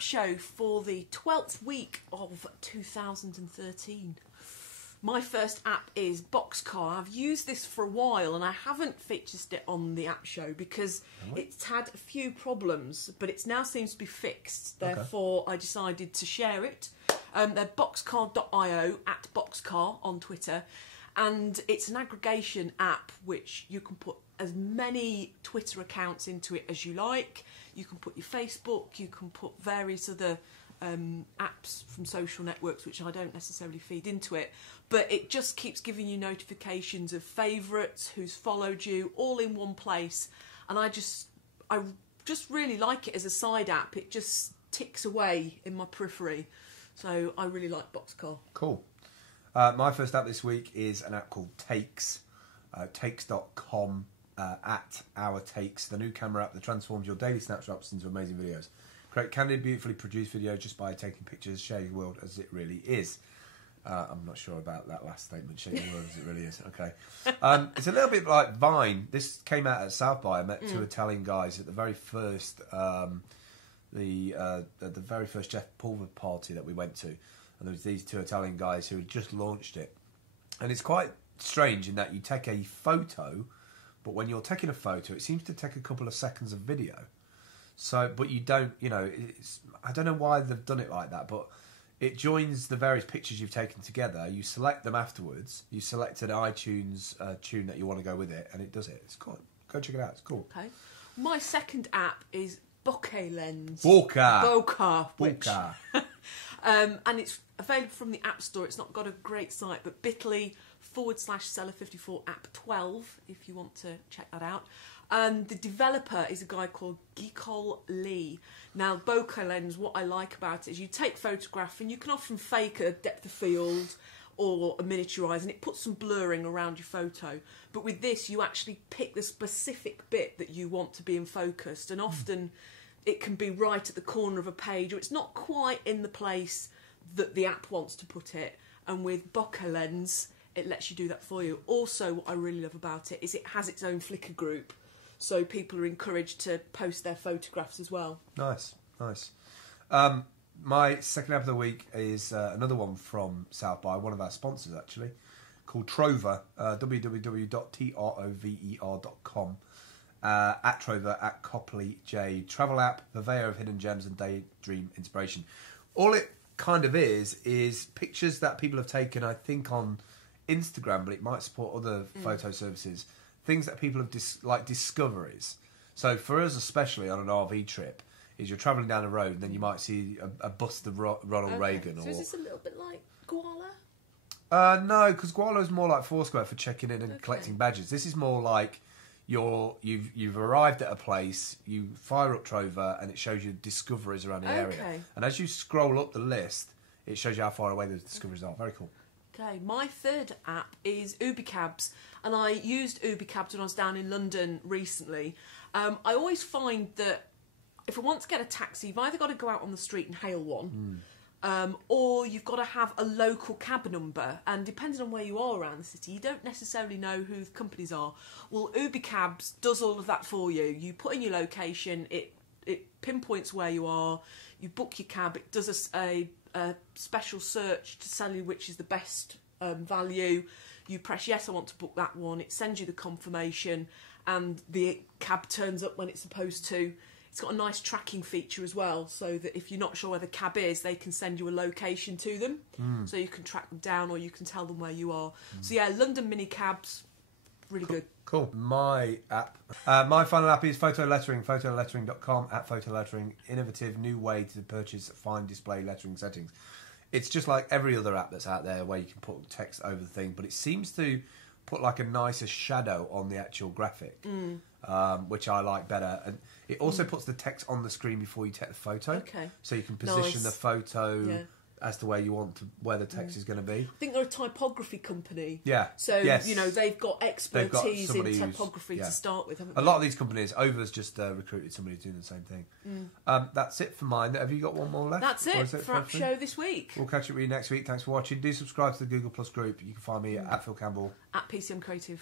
app show for the 12th week of 2013. My first app is Boxcar. I've used this for a while and I haven't featured it on the app show because it's had a few problems, but it now seems to be fixed. Therefore, I decided to share it. They're boxcar.io, at boxcar on Twitter, and it's an aggregation app which you can put as many Twitter accounts into it as you like. You can put your Facebook, you can put various other apps from social networks which I don't necessarily feed into it, but it just keeps giving you notifications of favourites, who's followed you, all in one place. And I just really like it as a side app. It just ticks away in my periphery, so I really like Boxcar. Cool. My first app this week is an app called Takes, takes.com, at Our Takes, the new camera app that transforms your daily snapshots into amazing videos. Create candid, beautifully produced video just by taking pictures, sharing the world as it really is. I'm not sure about that last statement, sharing the world as it really is. Okay. It's a little bit like Vine. This came out at South by. I met two Italian guys at the very first, the very first Jeff Pulver party that we went to. And there was these two Italian guys who had just launched it. And it's quite strange in that you take a photo, but when you're taking a photo, it seems to take a couple of seconds of video. So, but you don't, you know, I don't know why they've done it like that, but it joins the various pictures you've taken together. You select them afterwards. You select an iTunes tune that you want to go with it, and it does it. It's cool. Go check it out. It's cool. Okay. My second app is Bokeh Lens. Bokeh. And it's available from the App Store. It's not got a great site, but bit.ly/seller54 app 12 if you want to check that out. And the developer is a guy called Geekol Lee. Now, Bokeh Lens, what I like about it is you take photograph and you can often fake a depth of field or a miniaturise, and it puts some blurring around your photo. But with this, you actually pick the specific bit that you want to be in focus, and often it can be right at the corner of a page, or it's not quite in the place that the app wants to put it. And with Bokeh Lens, it lets you do that for you. Also, what I really love about it is it has its own Flickr group, so people are encouraged to post their photographs as well. Nice, nice. My second app of the week is another one from South by, one of our sponsors actually, called Trover, www.trover.com. At Trover, at Copley J. Travel app, purveyor of hidden gems and daydream inspiration. All it kind of is pictures that people have taken, I think, on Instagram, but it might support other photo services. Things that people have like discoveries. So for us, especially on an RV trip, is you're travelling down the road and then you might see a bust of Ronald Reagan. So is this a little bit like Koala? No, because Koala is more like Foursquare for checking in and collecting badges. This is more like you've arrived at a place, you fire up Trover, and it shows you discoveries around the area. And as you scroll up the list, it shows you how far away those discoveries are. Very cool. Okay, my third app is ubicabs, and I used ubicabs when I was down in London recently. I always find that if I want to get a taxi, you've either got to go out on the street and hail one, or you've got to have a local cab number, and depending on where you are around the city, you don't necessarily know who the companies are. Well, ubicabs does all of that for you. You put in your location, it pinpoints where you are, you book your cab, it does a special search to tell you which is the best value. You press yes, I want to book that one, it sends you the confirmation, and the cab turns up when it's supposed to. It's got a nice tracking feature as well, so that if you're not sure where the cab is, they can send you a location to them, so you can track them down or you can tell them where you are. So yeah, London mini cabs, really good. Cool. My app. My final app is photolettering, photolettering.com, at photolettering, innovative new way to purchase fine display lettering settings. It's just like every other app that's out there where you can put text over the thing, but it seems to put like a nicer shadow on the actual graphic, which I like better. And it also puts the text on the screen before you take the photo, so you can position the photo as to where you want to, where the text is going to be. I think they're a typography company. Yeah. So, you know, they've got expertise in typography to start with, haven't they? A lot of these companies, Over's just recruited somebody doing the same thing. That's it for mine. Have you got one more left? That's it for App Show this week. We'll catch up with you next week. Thanks for watching. Do subscribe to the Google Plus group. You can find me at Phil Campbell. At PCM Creative.